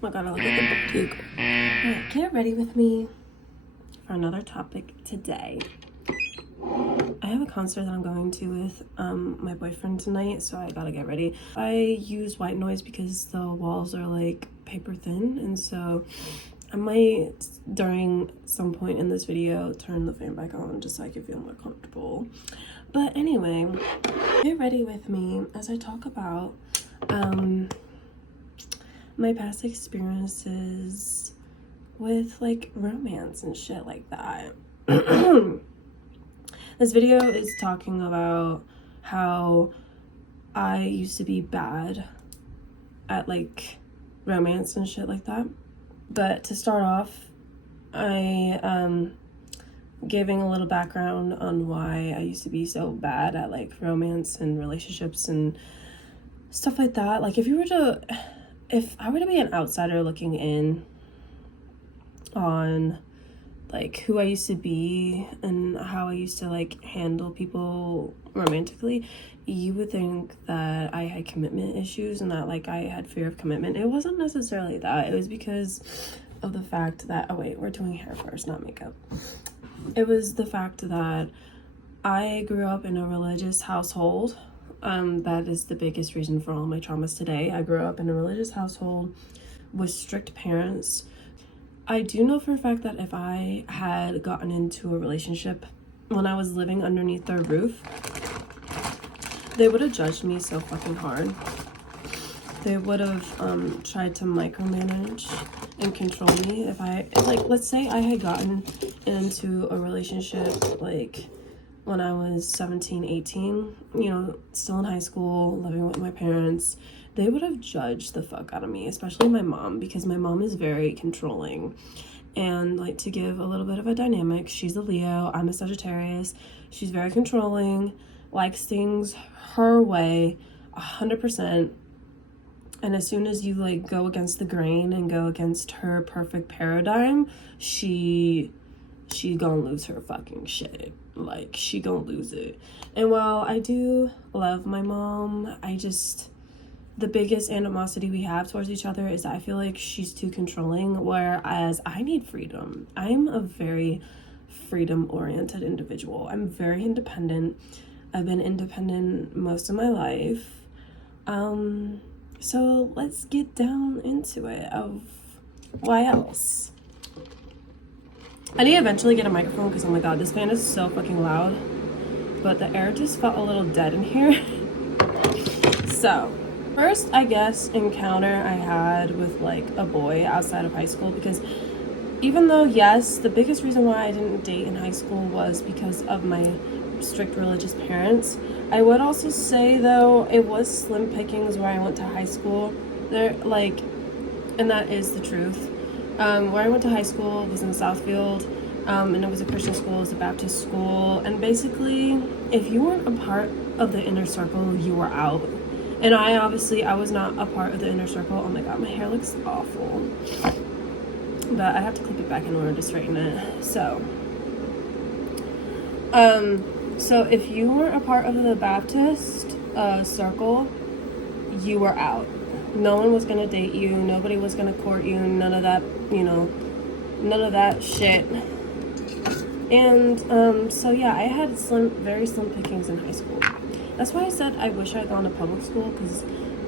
my god, I look like a book. Alright, get ready with me for another topic today. I have a concert that I'm going to with my boyfriend tonight, so I gotta get ready. I use white noise because the walls are like paper thin, and so I might, during some point in this video, turn the fan back on just so I can feel more comfortable. But anyway, get ready with me as I talk about my past experiences with like romance and shit like that. This video is talking about how I used to be bad at like romance and shit like that. But to start off, I giving a little background on why I used to be so bad at like romance and relationships and stuff like that. Like if I were to be an outsider looking in on like who I used to be and how I used to like handle people romantically, you would think that I had commitment issues and that like I had fear of commitment. It wasn't necessarily that. It was because of the fact that, oh wait, we're doing hair first, not makeup. It was the fact that I grew up in a religious household. That is the biggest reason for all my traumas today. I grew up in a religious household with strict parents. I do know for a fact that if I had gotten into a relationship when I was living underneath their roof, they would have judged me so fucking hard. They would have tried to micromanage and control me. If let's say I had gotten into a relationship like when I was 17, 18, you know, still in high school, living with my parents, they would have judged the fuck out of me, especially my mom, because my mom is very controlling. And like to give a little bit of a dynamic, she's a Leo, I'm a Sagittarius. She's very controlling, likes things her way, 100%. And as soon as you like go against the grain and go against her perfect paradigm, she gonna lose her fucking shit. Like she gonna lose it. And while I do love my mom, the biggest animosity we have towards each other is that I feel like she's too controlling, whereas I need freedom. I'm a very freedom-oriented individual. I'm very independent. I've been independent most of my life. So let's get down into it of why else. I need to eventually get a microphone because, oh my god, this fan is so fucking loud. But the air just felt a little dead in here. So, first, I guess, encounter I had with, like, a boy outside of high school. Because even though, yes, the biggest reason why I didn't date in high school was because of my strict religious parents, I would also say, though, it was slim pickings where I went to high school. And that is the truth. Where I went to high school was in Southfield, and it was a Christian school, it was a Baptist school, and basically, if you weren't a part of the inner circle, you were out. And I was not a part of the inner circle. Oh my god, my hair looks awful. But I have to clip it back in order to straighten it. So if you weren't a part of the Baptist circle, you were out. No one was gonna date you, nobody was gonna court you, none of that, none of that shit. And so yeah, I had very slim pickings in high school. That's why I said I wish I had gone to public school, because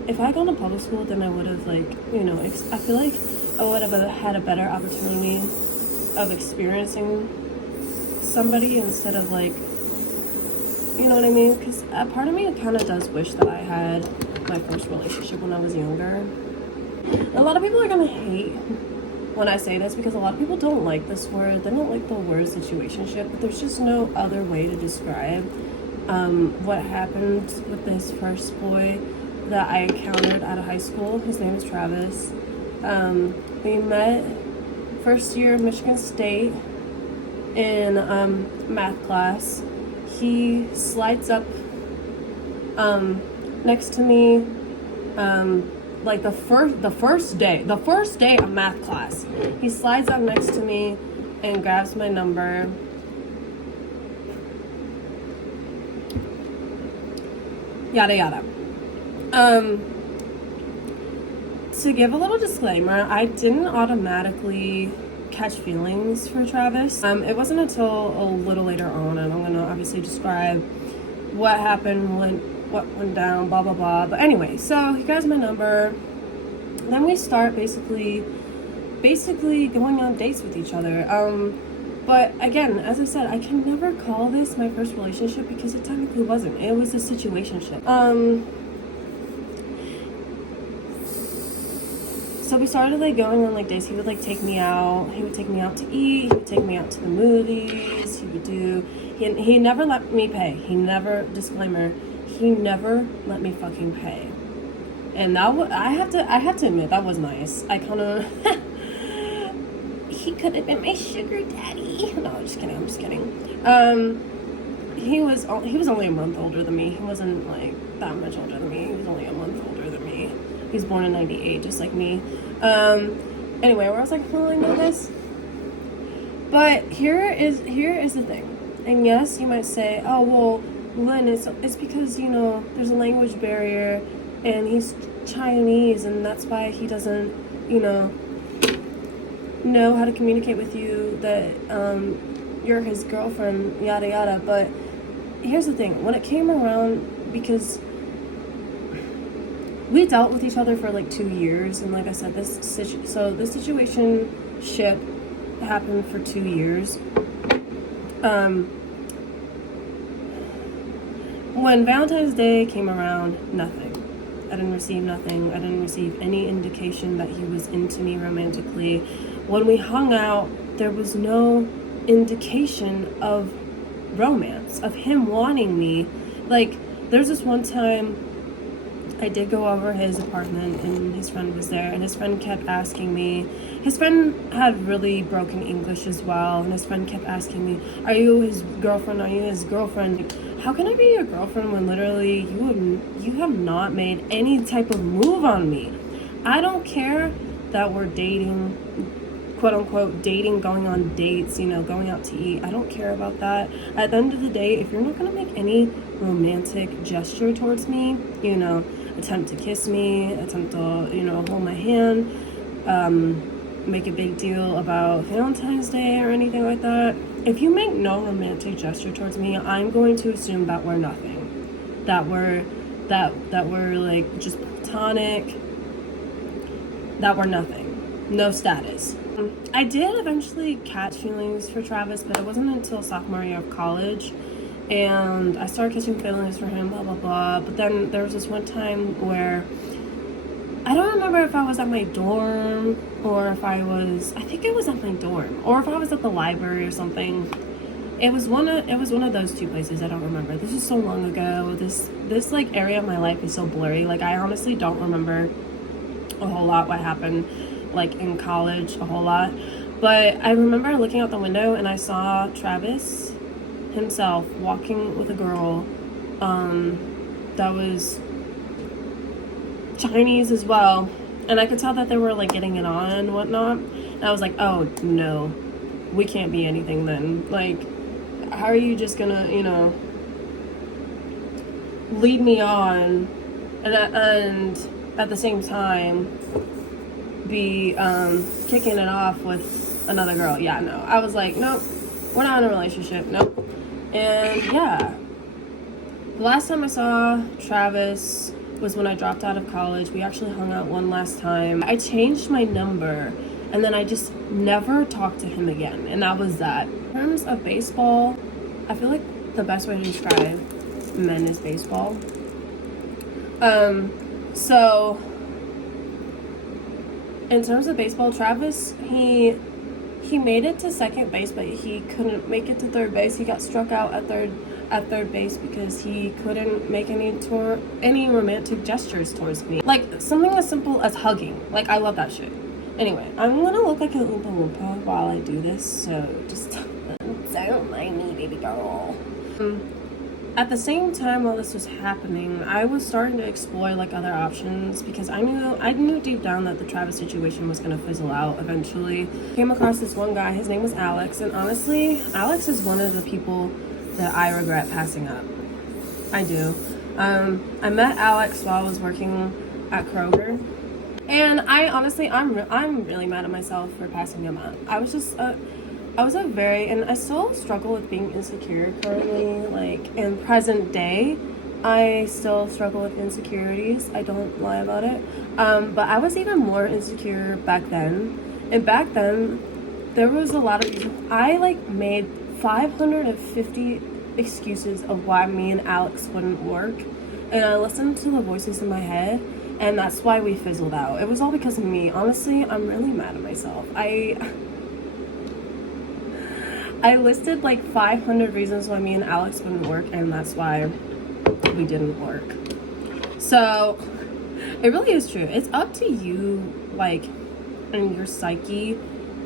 if I had gone to public school, then I would have I feel like I would have had a better opportunity of experiencing somebody instead of like, you know what I mean? Because a part of me kind of does wish that I had my first relationship when I was younger. A lot of people are gonna hate when I say this because a lot of people don't like this word. They don't like the word situationship, but there's just no other way to describe what happened with this first boy that I encountered out of high school. His name is Travis. We met first year of Michigan State in math class. He slides up next to me like the first day of math class. He slides up next to me and grabs my number. Yada yada. to give a little disclaimer, I didn't automatically catch feelings for Travis. It wasn't until a little later on, and I'm gonna obviously describe what happened, what went down, blah blah blah. But anyway, so he got my number. Then we start basically going on dates with each other. But again, as I said, I can never call this my first relationship because it technically wasn't. It was a situationship. So we started like going on like dates. He would like take me out. He would take me out to eat. He would take me out to the movies. He never let me pay. Disclaimer, he never let me fucking pay. And I have to admit, that was nice. I kind of he could have been my sugar daddy. No, I'm just kidding. He was only a month older than me. He wasn't like that much older than me. He was only a month older than me. He was born in 98, just like me. Anyway, where was I going with this? But here is the thing. And yes, you might say, oh well, Lynn, it's because, you know, there's a language barrier and he's Chinese and that's why he doesn't, you know how to communicate with you, that you're his girlfriend, yada yada. But here's the thing, when it came around, because we dealt with each other for like 2 years, and like I said, this situationship happened for 2 years. When Valentine's Day came around, nothing. I didn't receive nothing. I didn't receive any indication that he was into me romantically. When we hung out, there was no indication of romance, of him wanting me. Like, there's this one time I did go over his apartment and his friend was there, and his friend kept asking me, his friend had really broken English as well, and his friend kept asking me, are you his girlfriend? Are you his girlfriend? How can I be your girlfriend when literally you have not made any type of move on me? I don't care that we're dating, quote unquote dating, going on dates, you know, going out to eat. I don't care about that. At the end of the day, if you're not gonna make any romantic gesture towards me, you know, attempt to kiss me, attempt to, you know, hold my hand, make a big deal about Valentine's Day or anything like that. If you make no romantic gesture towards me, I'm going to assume that we're nothing. That we're like just platonic. That we're nothing. No status. I did eventually catch feelings for Travis, but it wasn't until sophomore year of college. And I started catching feelings for him, blah, blah, blah. But then there was this one time where I don't remember if I was at my dorm or if I think it was at my dorm, or if I was at the library or something. It was one of those two places. I don't remember. This is so long ago. This like area of my life is so blurry. Like, I honestly don't remember a whole lot what happened like in college, a whole lot. But I remember looking out the window and I saw Travis himself walking with a girl that was Chinese as well, and I could tell that they were like getting it on and whatnot, and I was like, oh no, we can't be anything then. Like, how are you just gonna, you know, lead me on and at the same time be kicking it off with another girl? Yeah, no. I was like, nope, we're not in a relationship. Nope. And yeah, the last time I saw Travis was when I dropped out of college. We actually hung out one last time. I changed my number and then I just never talked to him again, and that was that. In terms of baseball, I feel like the best way to describe men is baseball. So in terms of baseball, Travis, he made it to second base, but he couldn't make it to third base. He got struck out at third base because he couldn't make any romantic gestures towards me. Like, something as simple as hugging. Like, I love that shit. Anyway, I'm gonna look like a Oompa Loompa while I do this, so just don't mind me, baby girl. At the same time while this was happening, I was starting to explore like other options, because I knew deep down that the Travis situation was gonna fizzle out eventually. Came across this one guy. His name was Alex, and honestly, Alex is one of the people that I regret passing up. I do. I met Alex while I was working at Kroger, And I honestly, I'm really mad at myself for passing him on. I was just, I was a very, and I still struggle with being insecure currently, like in present day. I still struggle with insecurities. I don't lie about it. But I was even more insecure back then. And back then, there was a lot of reasons. I like made 550 excuses of why me and Alex wouldn't work. And I listened to the voices in my head, and that's why we fizzled out. It was all because of me. Honestly, I'm really mad at myself. I listed like 500 reasons why me and Alex wouldn't work, and that's why we didn't work. So it really is true. It's up to you, like, and your psyche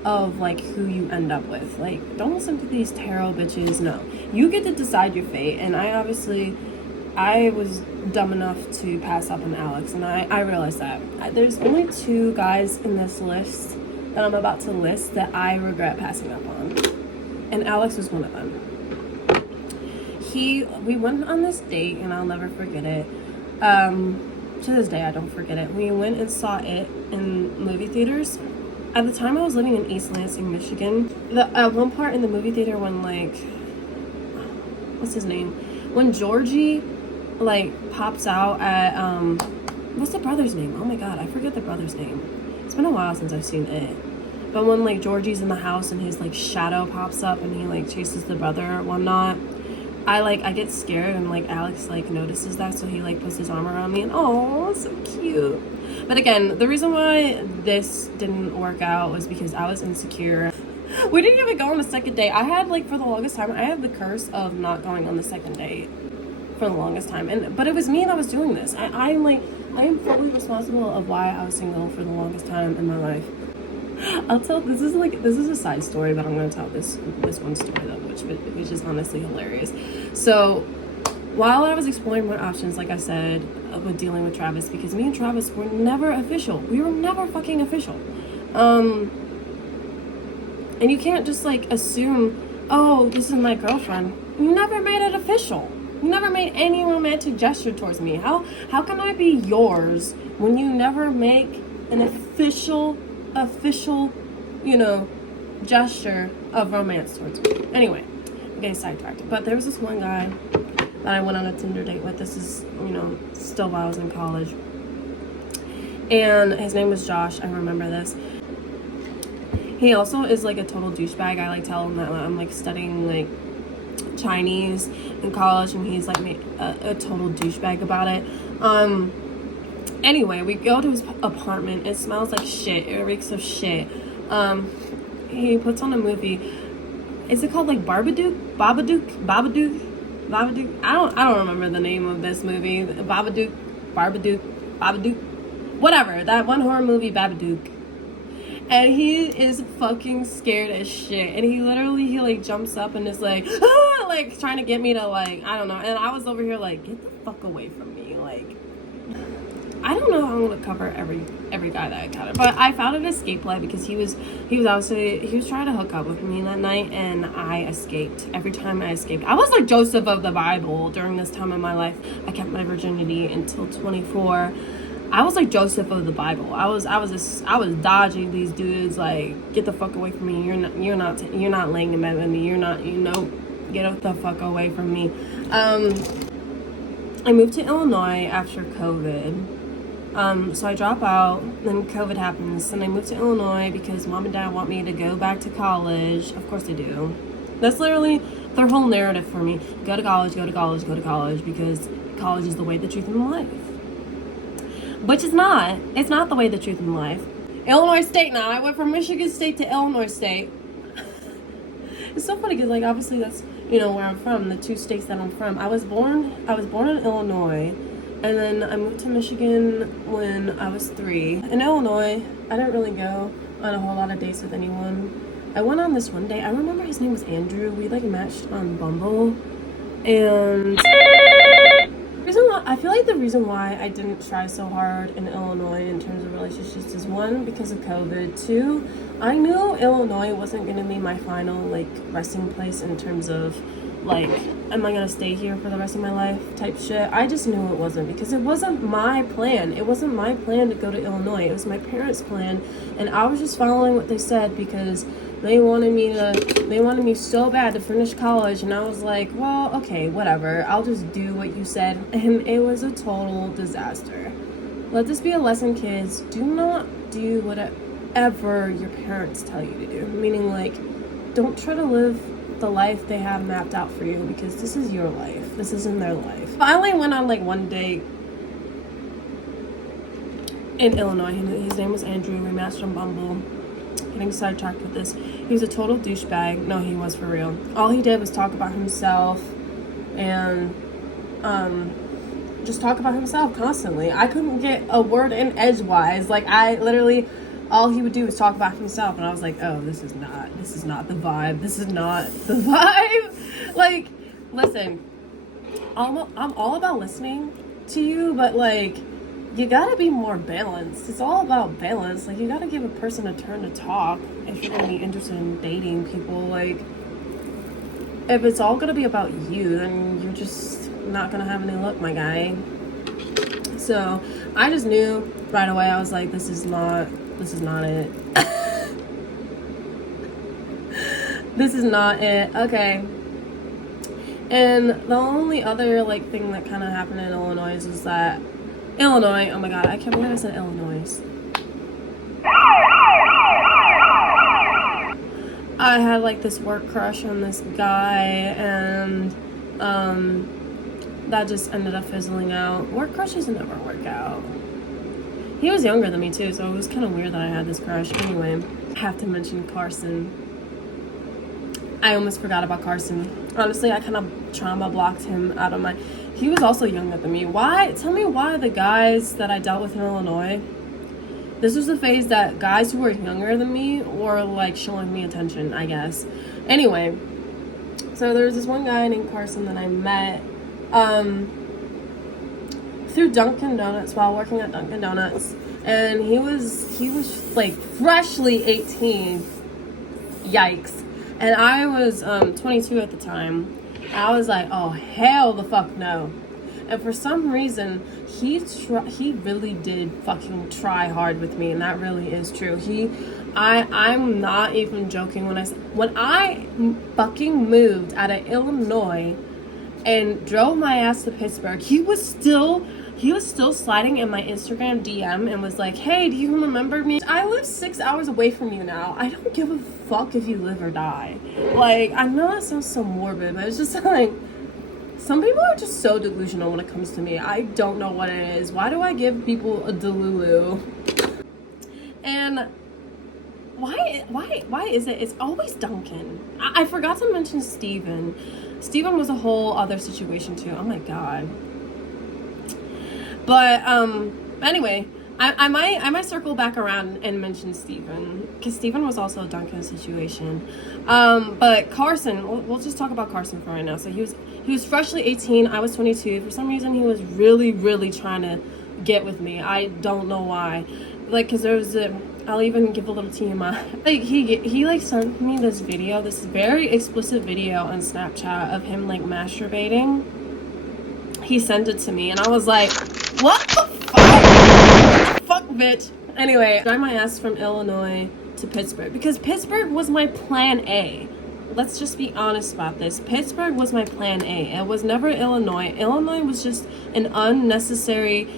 of like who you end up with. Like, don't listen to these tarot bitches. No, you get to decide your fate. And I was dumb enough to pass up on Alex, and I realized that there's only 2 guys in this list that I'm about to list that I regret passing up on, and Alex was one of them. We went on this date, and I'll never forget it. To this day, I don't forget it. We went and saw it in movie theaters. At the time, I was living in East Lansing, Michigan. At one part in the movie theater, when like, what's his name? When Georgie like pops out at what's the brother's name? Oh my god, I forget the brother's name. It's been a while since I've seen it. But when like Georgie's in the house and his like shadow pops up and he like chases the brother or whatnot, I get scared, and like Alex like notices that, so he like puts his arm around me, and oh, so cute. But again, the reason why this didn't work out was because I was insecure. We didn't even go on the second date. I had like, for the longest time, I had the curse of not going on the second date for the longest time, but it was me that was doing this. I am fully responsible of why I was single for the longest time in my life. This is a side story, but I'm gonna tell this one story though, which is honestly hilarious. So while I was exploring more options, like I said, with dealing with Travis, because me and Travis were never official. We were never fucking official. And you can't just like assume, oh, this is my girlfriend. You never made it official. You never made any romantic gesture towards me. How can I be yours when you never make an official, gesture of romance towards me? Anyway, I'm getting sidetracked. But there was this one guy that I went on a Tinder date with. This is, still while I was in college. And his name was Josh. I remember this. He also is like a total douchebag. I like tell him that I'm like studying like Chinese in college, and he's like a total douchebag about it. Anyway, we go to his apartment. It smells like shit. It reeks of shit. He puts on a movie. Is it called like Babadook? I don't remember the name of this movie. Babadook. Whatever. That one horror movie, Babadook. And he is fucking scared as shit. And he like jumps up and is like, ah! Like trying to get me to like, I don't know. And I was over here like, get the fuck away from me. Like, I don't know how I'm gonna cover every guy that I encountered, but I found an escape plan because he was trying to hook up with me that night, and I escaped. Every time I escaped, I was like Joseph of the Bible during this time in my life. I kept my virginity until 24. I was like Joseph of the Bible. I was dodging these dudes. Like, get the fuck away from me. You're not laying in bed with me. Get the fuck away from me. I moved to Illinois after COVID. So I drop out, then COVID happens, and I moved to Illinois because mom and dad want me to go back to college. Of course they do. That's literally their whole narrative for me. Go to college, because college is the way, the truth, and the life. Which is not. It's not the way, the truth, and life. Illinois State now. I went from Michigan State to Illinois State. It's so funny because, like, obviously that's, where I'm from, the 2 states that I'm from. I was born in Illinois, and then I moved to Michigan when I was 3. In Illinois, I didn't really go on a whole lot of dates with anyone. I went on this one date. I remember his name was Andrew. We, like, matched on Bumble, and I feel like the reason why I didn't try so hard in Illinois in terms of relationships is 1, because of COVID. 2, I knew Illinois wasn't going to be my final like resting place in terms of like, am I gonna stay here for the rest of my life type shit. I just knew it wasn't, because it wasn't my plan. It wasn't my plan to go to Illinois. It was my parents' plan, and I was just following what they said because they wanted me so bad to finish college, and I was like, well, okay, whatever. I'll just do what you said, and it was a total disaster. Let this be a lesson, kids. Do not do whatever your parents tell you to do. Meaning, like, don't try to live the life they have mapped out for you, because this is your life. This isn't their life. I only went on like one date in Illinois. His name was Andrew. We matched on Bumble. Getting sidetracked with this. He was a total douchebag. No, he was, for real. All he did was talk about himself and just talk about himself constantly. I couldn't get a word in edgewise. Like, I literally, all he would do was talk about himself, and I was like, oh, this is not the vibe. This is not the vibe. Like, listen, I'm all about listening to you, but like, you gotta be more balanced. It's all about balance. Like, you gotta give a person a turn to talk if you're gonna be interested in dating people. Like, if it's all gonna be about you, then you're just not gonna have any luck, my guy. So I just knew right away. I was like, this is not it. This is not it. Okay. And the only other like thing that kind of happened in Illinois is that oh my god, I can't believe I said Illinois. I had like this work crush on this guy, and that just ended up fizzling out. Work crushes never work out. He was younger than me too, so it was kind of weird that I had this crush. Anyway, I have to mention Carson. I almost forgot about Carson. Honestly, I kind of trauma blocked him out of my... He was also younger than me. Why? Tell me why the guys that I dealt with in Illinois... This was the phase that guys who were younger than me were, like, showing me attention, I guess. Anyway, so there was this one guy named Carson that I met through Dunkin' Donuts while working at Dunkin' Donuts. And he was like, freshly 18. Yikes. And I was 22 at the time. I was like, oh, hell the fuck no. And for some reason, he really did fucking try hard with me, and that really is true. I'm not even joking when I fucking moved out of Illinois and drove my ass to Pittsburgh, he was still sliding in my Instagram DM and was like, hey, do you remember me? I live 6 hours away from you now. I don't give a fuck if you live or die. Like, I know that sounds so morbid, but it's just like, some people are just so delusional when it comes to me. I don't know what it is. Why do I give people a delulu? And why is it? It's always Duncan. I forgot to mention Steven. Steven was a whole other situation too. Oh my god. But anyway, I might circle back around and mention Steven, because Steven was also a Duncan situation. But Carson, we'll just talk about Carson for right now. So he was freshly 18. I was 22. For some reason, he was really, really trying to get with me. I don't know why. Like, because there was I'll even give a little TMI. Like, he like sent me this video, this very explicit video on Snapchat of him like masturbating. He sent it to me, and I was like, what the fuck? Fuck, bitch. Anyway, I drive my ass from Illinois to Pittsburgh, because Pittsburgh was my plan A. Let's just be honest about this. Pittsburgh was my plan A. It was never Illinois. Illinois was just an unnecessary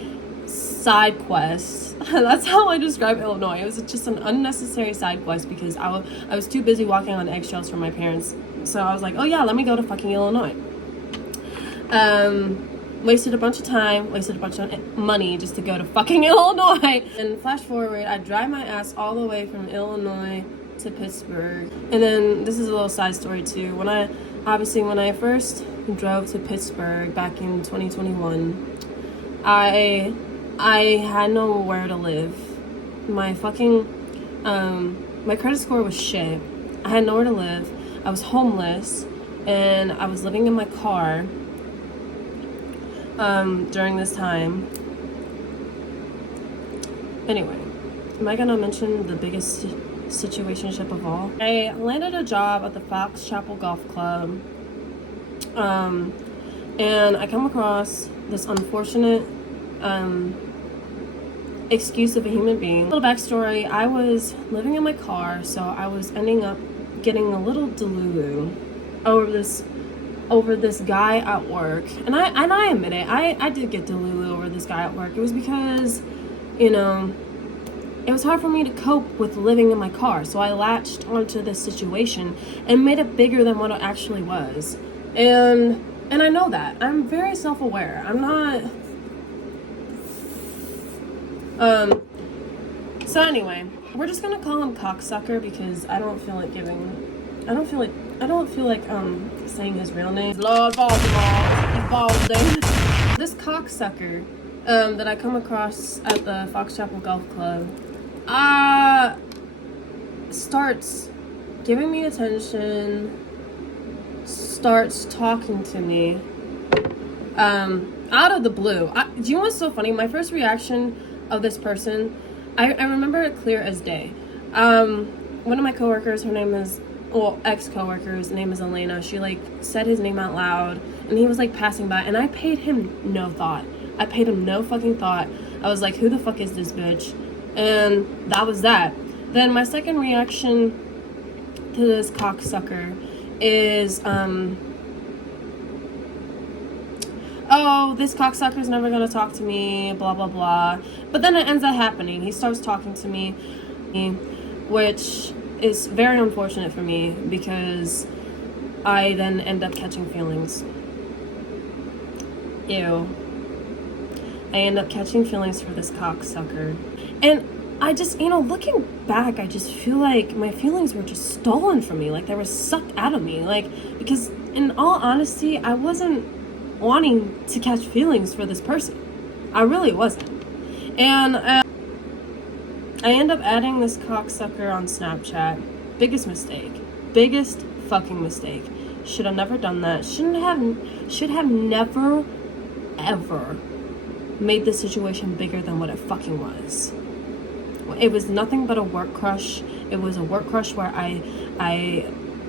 side quest. That's how I describe Illinois. It was just an unnecessary side quest because I was too busy walking on eggshells from my parents. So I was like, oh yeah, let me go to fucking Illinois. Wasted a bunch of time, wasted a bunch of money just to go to fucking Illinois. And flash forward, I drive my ass all the way from Illinois to Pittsburgh. And then this is a little side story too. When I first drove to Pittsburgh back in 2021, I had nowhere to live. My fucking my credit score was shit. I had nowhere to live. I was homeless, and I was living in my car during this time. Anyway, am I gonna mention the biggest situationship of all? I landed a job at the Fox Chapel Golf Club. And I come across this unfortunate excuse of a human being. A little backstory, I was living in my car, so I was ending up getting a little delulu over this guy at work. And I admit it, I did get delulu over this guy at work. It was because, you know, it was hard for me to cope with living in my car, so I latched onto this situation and made it bigger than what it actually was. And I know that. I'm very self-aware. I'm not... So anyway, we're just gonna call him cocksucker because I don't feel like saying his real name. Lord Baltimore. This cocksucker, that I come across at the Fox Chapel Golf Club, starts giving me attention, starts talking to me, out of the blue. Do you know what's so funny? My first reaction of this person, I remember it clear as day. One of my coworkers, ex-coworkers, name is Elena, she like said his name out loud, and he was like passing by, and I paid him no thought. I paid him no fucking thought. I was like, who the fuck is this bitch? And that was that. Then my second reaction to this cocksucker is, oh, this cocksucker's never gonna talk to me, blah, blah, blah. But then it ends up happening. He starts talking to me, which is very unfortunate for me because I then end up catching feelings. Ew. I end up catching feelings for this cocksucker. And I just, looking back, I just feel like my feelings were just stolen from me. Like, they were sucked out of me. Like, because in all honesty, I wasn't wanting to catch feelings for this person. I really wasn't. And I end up adding this cocksucker on Snapchat. Biggest mistake. Biggest fucking mistake. Should have never done that. Should have never, ever made the situation bigger than what it fucking was. It was nothing but a work crush. It was a work crush where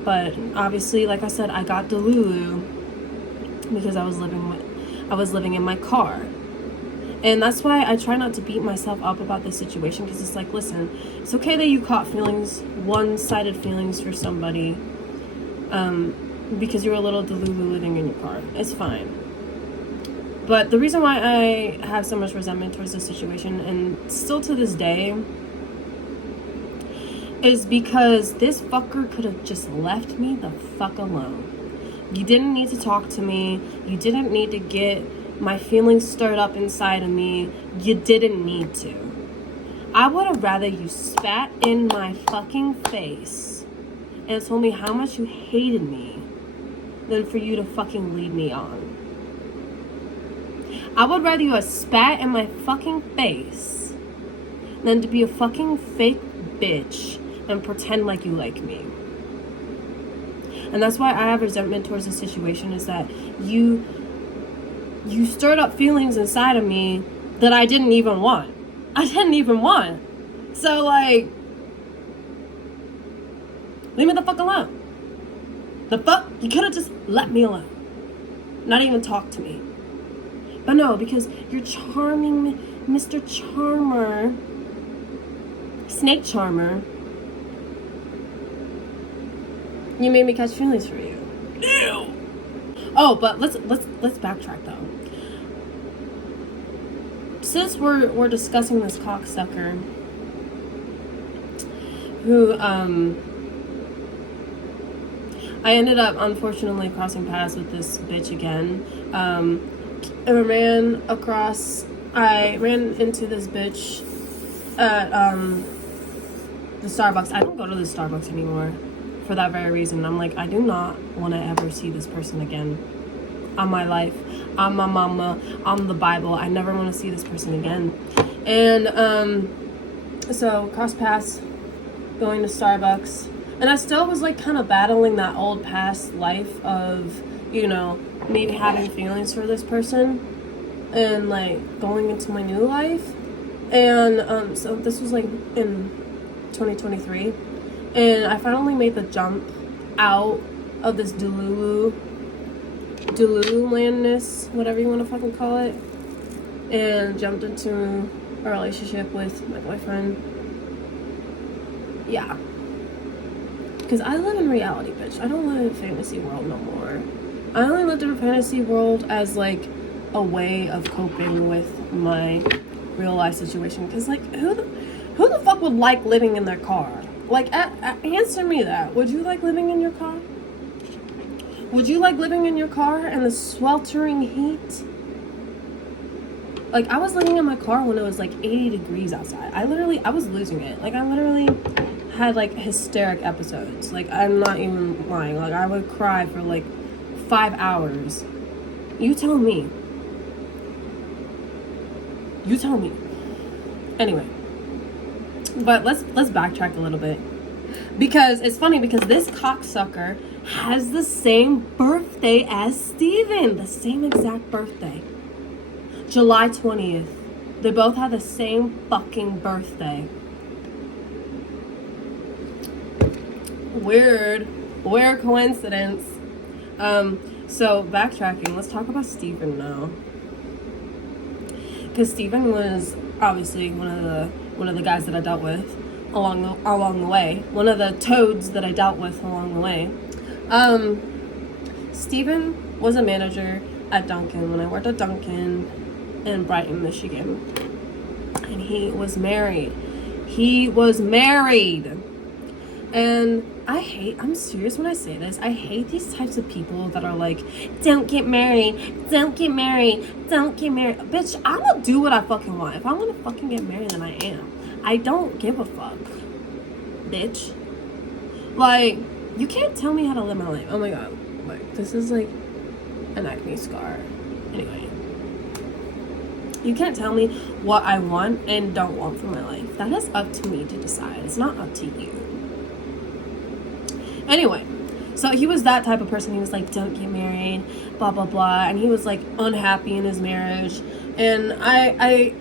but obviously, like I said, I got delulu because I was living in my car. And that's why I try not to beat myself up about this situation, because it's like, listen, it's okay that you caught feelings, one-sided feelings for somebody, because you're a little delulu living in your car. It's fine. But the reason why I have so much resentment towards this situation, and still to this day, is because this fucker could have just left me the fuck alone. You didn't need to talk to me. You didn't need to get my feelings stirred up inside of me. You didn't need to. I would have rather you spat in my fucking face and told me how much you hated me than for you to fucking lead me on. I would rather you have spat in my fucking face than to be a fucking fake bitch and pretend like you like me. And that's why I have resentment towards the situation, is that you stirred up feelings inside of me that I didn't even want. So, like, leave me the fuck alone. The fuck? You could have just let me alone. Not even talk to me. But no, because you're charming Mr. Charmer, Snake Charmer, you made me catch feelings for you. Ew. Oh, but let's backtrack though. Since we're discussing this cocksucker who I ended up unfortunately crossing paths with this bitch again. I ran into this bitch at the Starbucks. I don't go to the Starbucks anymore for that very reason. I'm like, I do not want to ever see this person again on my life. I'm my mama. I'm the Bible. I never want to see this person again. And so cross paths, going to Starbucks, and I still was like kind of battling that old past life of, maybe having feelings for this person and like going into my new life. And so this was like in 2023, and I finally made the jump out of this delulu Delulandness, whatever you want to fucking call it, and jumped into a relationship with my boyfriend. Yeah. Because I live in reality, bitch. I don't live in a fantasy world no more. I only lived in a fantasy world as, like, a way of coping with my real life situation. Because, like, who the fuck would like living in their car? Like, answer me that. Would you like living in your car? Would you like living in your car in the sweltering heat? Like, I was living in my car when it was, like, 80 degrees outside. I was losing it. Like, I literally had, like, hysteric episodes. Like, I'm not even lying. Like, I would cry for, like, 5 hours. You tell me. You tell me. Anyway. But let's backtrack a little bit. Because it's funny because this cocksucker has the same birthday as Steven. The same exact birthday. July 20th. They both had the same fucking birthday. Weird coincidence. So backtracking, let's talk about Steven now. Because Steven was obviously one of the guys that I dealt with along the way. One of the toads that I dealt with along the way. Steven was a manager at Dunkin' when I worked at Dunkin' in Brighton, Michigan. And he was married. And I'm serious when I say this, I hate these types of people that are like, don't get married. Bitch, I'm gonna do what I fucking want. If I want to fucking get married, then I am. I don't give a fuck, bitch. Like, you can't tell me how to live my life. Oh my god, like, this is like an acne scar. Anyway, you can't tell me what I want and don't want for my life. That is up to me to decide. It's not up to you. Anyway, so he was that type of person. He was like, don't get married, blah, blah, blah. And he was like unhappy in his marriage. And I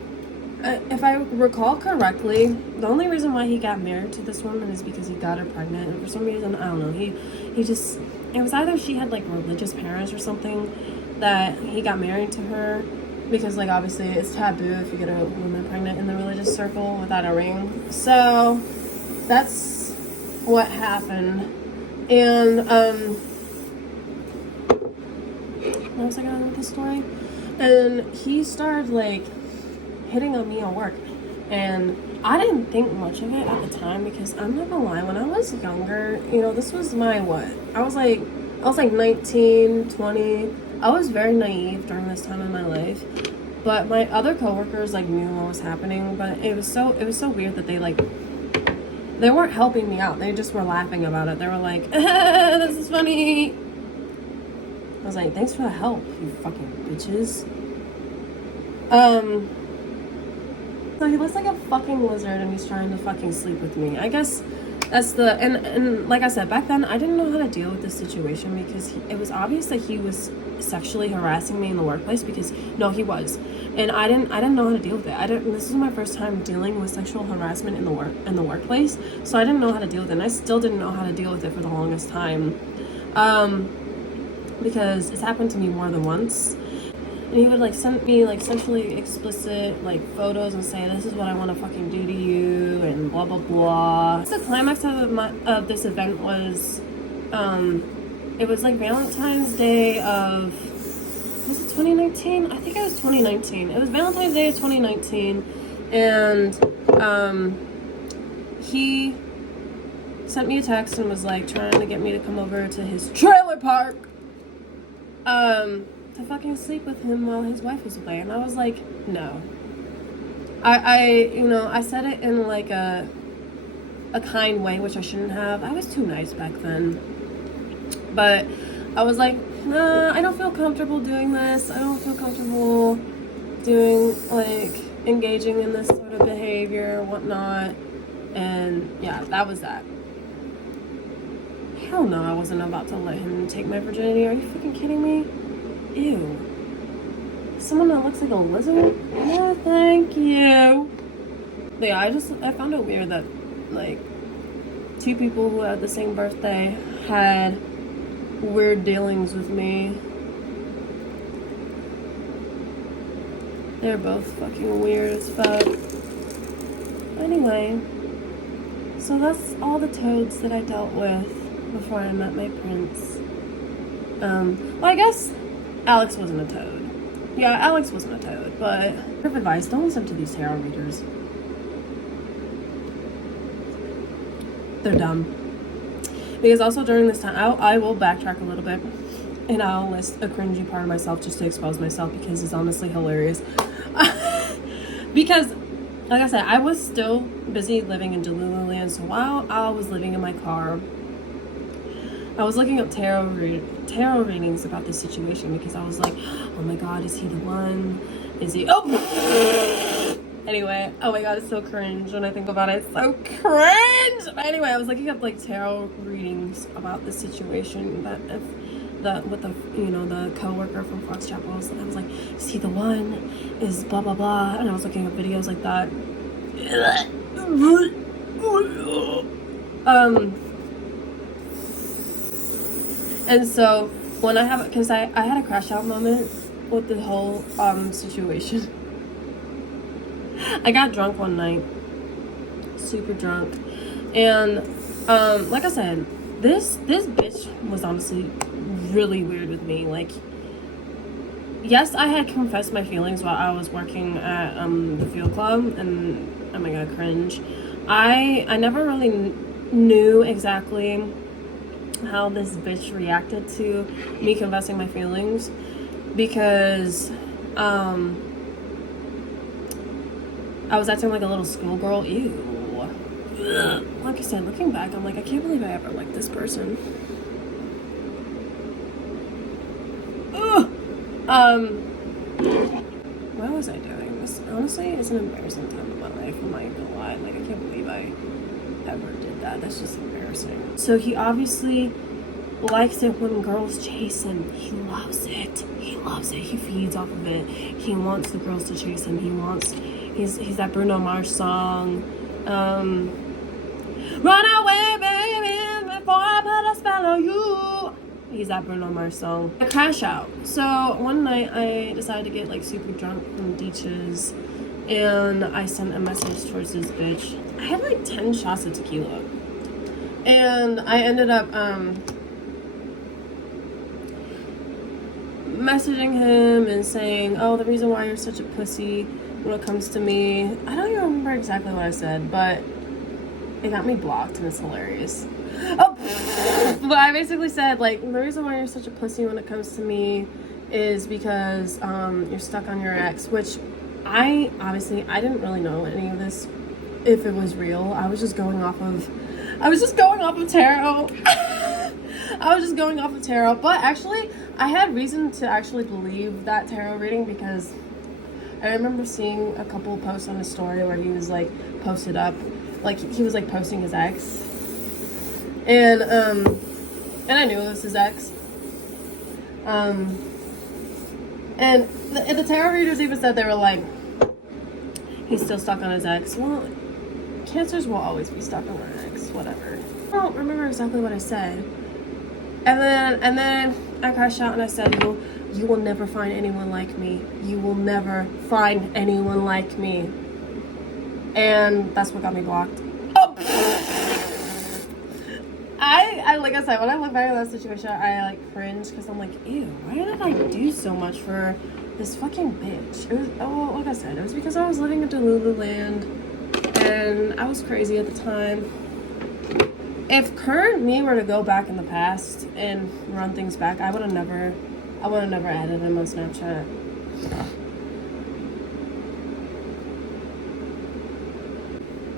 if I recall correctly, the only reason why he got married to this woman is because he got her pregnant. And for some reason, I don't know, he just, it was either she had like religious parents or something that he got married to her. Because like obviously it's taboo if you get a woman pregnant in the religious circle without a ring. So that's what happened. And where was I going with this story? And he started like hitting on me at work, and I didn't think much of it at the time because I'm not gonna lie, when I was younger, you know, this was my I was like 19, 20. I was very naive during this time in my life, but my other coworkers like knew what was happening. But it was so weird that they weren't helping me out. They just were laughing about it. They were like, this is funny. I was like, thanks for the help, you fucking bitches. So he looks like a fucking lizard and he's trying to fucking sleep with me. I guess that's and like I said, back then I didn't know how to deal with this situation because it was obvious that he was sexually harassing me in the workplace because he was. And I didn't know how to deal with it. This is my first time dealing with sexual harassment in the workplace. So I didn't know how to deal with it. And I still didn't know how to deal with it for the longest time. Because it's happened to me more than once. And he would like send me like sexually explicit like photos and say, this is what I want to fucking do to you and blah blah blah. The climax of this event was it was like Valentine's Day of, was it 2019? I think it was 2019. It was Valentine's Day of 2019, and he sent me a text and was like trying to get me to come over to his trailer park to fucking sleep with him while his wife was away. And I was like, no. I said it in like a kind way, which I shouldn't have. I was too nice back then. But I was like, nah, I don't feel comfortable doing this. I don't feel comfortable doing, like, engaging in this sort of behavior or whatnot. And yeah, that was that. Hell no, I wasn't about to let him take my virginity. Are you fucking kidding me? Ew. Someone that looks like a lizard? No, thank you. But yeah, I found it weird that, like, two people who had the same birthday had weird dealings with me. They're both fucking weird as fuck. Anyway, so that's all the toads that I dealt with before I met my prince. Well, I guess Alex wasn't a toad. Yeah, Alex wasn't a toad, but for advice, don't listen to these tarot readers. They're dumb. Because also during this time, I will backtrack a little bit, and I'll list a cringy part of myself just to expose myself because it's honestly hilarious. Because, like I said, I was still busy living in Delululand, so while I was living in my car, I was looking up tarot readings about this situation because I was like, oh my god, is he the one? Is he? Oh! Anyway, oh my god, it's so cringe when I think about it. It's so cringe! But anyway, I was looking up like tarot readings about this situation that if with the the co-worker from Fox Chapels, and I was like, is he the one? Is blah blah blah, and I was looking up videos like that. And so when I had a crash out moment with the whole situation. I got drunk one night, super drunk, and like I said, this bitch was honestly really weird with me. Like, yes, I had confessed my feelings while I was working at the field club, and oh my god, cringe. I never really knew exactly how this bitch reacted to me confessing my feelings because I was acting like a little schoolgirl. Ew. Like I said, looking back, I'm like, I can't believe I ever liked this person. Ugh. Why was I doing this? Honestly, it's an embarrassing time of my life. I'm not even gonna lie. Like, I can't believe I ever did that. That's just embarrassing. So he obviously likes it when girls chase him. He loves it. He loves it. He feeds off of it. He wants the girls to chase him. He's that Bruno Mars song. Run away, baby, before I put a spell on you. He's that Bruno Mars song. I crash out. So one night I decided to get like super drunk from Deeches, and I sent a message towards this bitch. I had like 10 shots of tequila, and I ended up messaging him and saying, oh, the reason why you're such a pussy when it comes to me. I don't even remember exactly what I said, but it got me blocked, and it's hilarious. Oh, but I basically said, like, the reason why you're such a pussy when it comes to me is because you're stuck on your ex, which I didn't really know any of this, if it was real. I was just going off of tarot. I was just going off of tarot, but actually I had reason to actually believe that tarot reading because I remember seeing a couple posts on his story where he was like posted up, like he was like posting his ex, and I knew it was his ex, and the tarot readers even said, they were like, he's still stuck on his ex. Well, cancers will always be stuck on their ex, whatever. I don't remember exactly what I said, and then I crashed out and I said, you will never find anyone like me. You will never find anyone like me. And that's what got me blocked. Oh. I like I said, when I look back at that situation, I like cringe because I'm like, ew, why did I do so much for this fucking bitch? It was, oh, like I said, it was because I was living in Delululand and I was crazy at the time. If current me were to go back in the past and run things back, I would have never added him on Snapchat.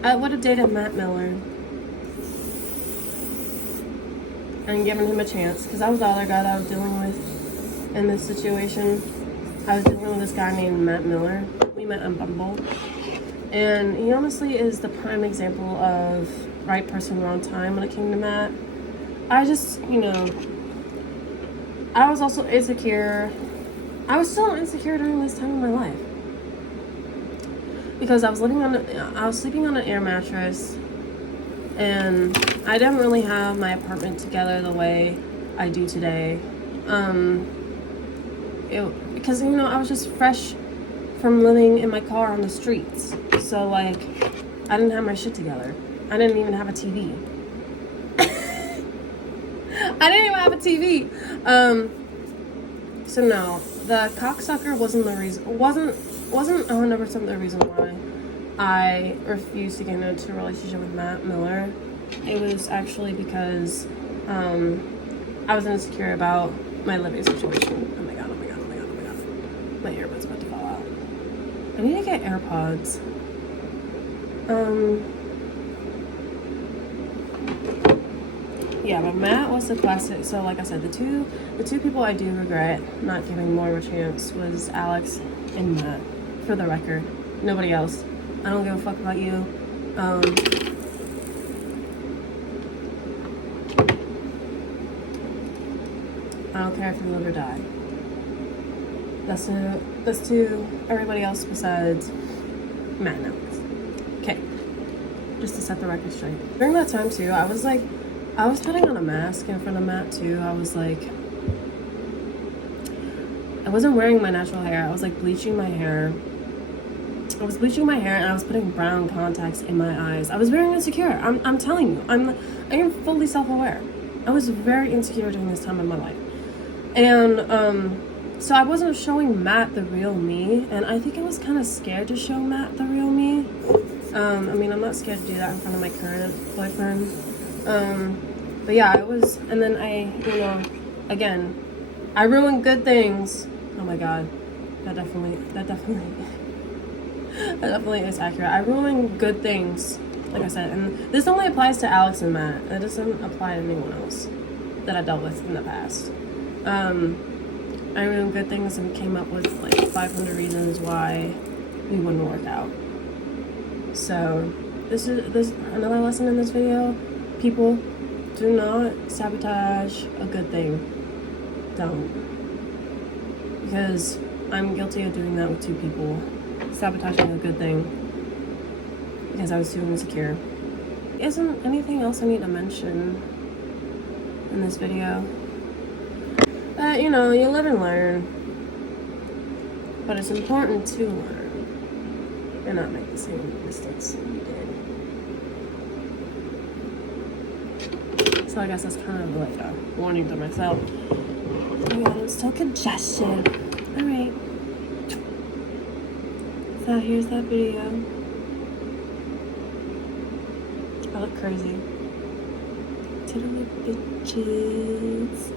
I would have dated Matt Miller and given him a chance, because that was the other guy that I was dealing with in this situation. I was dealing with this guy named Matt Miller. We met on Bumble, and he honestly is the prime example of right person, wrong time when it came to Matt. I just, I was also insecure. I was still insecure during this time of my life because I was sleeping on an air mattress, and I didn't really have my apartment together the way I do today. Because I was just fresh from living in my car on the streets. So, like, I didn't have my shit together. I didn't even have a TV. I didn't even have a TV. So no, the cocksucker wasn't the reason. Wasn't 100% the reason why I refused to get into a relationship with Matt Miller. It was actually because I was insecure about my living situation. Oh my god. My earbud's about to fall out. I need to get AirPods. Yeah, but Matt was the classic. So like I said, the two people I do regret not giving more of a chance was Alex and Matt, for the record. Nobody else. I don't give a fuck about you. I don't care if you live or die. That's to everybody else besides Matt and Alex. Okay. Just to set the record straight. During that time too, I was putting on a mask in front of Matt too. I wasn't wearing my natural hair. I was like bleaching my hair. And I was putting brown contacts in my eyes. I was very insecure. I'm telling you. I am fully self-aware. I was very insecure during this time in my life. And so I wasn't showing Matt the real me, and I think I was kind of scared to show Matt the real me. I mean, I'm not scared to do that in front of my current boyfriend. But yeah, I was, and then again, I ruined good things. Oh my god, that definitely is accurate. I ruined good things, like I said, and this only applies to Alex and Matt. It doesn't apply to anyone else that I dealt with in the past. I ruined good things and came up with like 500 reasons why we wouldn't work out. So this is another lesson in this video. People, do not sabotage a good thing. Don't. Because I'm guilty of doing that with two people. Sabotaging a good thing. Because I was too insecure. Isn't anything else I need to mention in this video? That, you live and learn. But it's important to learn. And not make the same mistakes you did. So I guess that's kind of like a warning to myself. Oh my god, I'm still congested. Alright. So here's that video. I look crazy. Toodaloo bitches.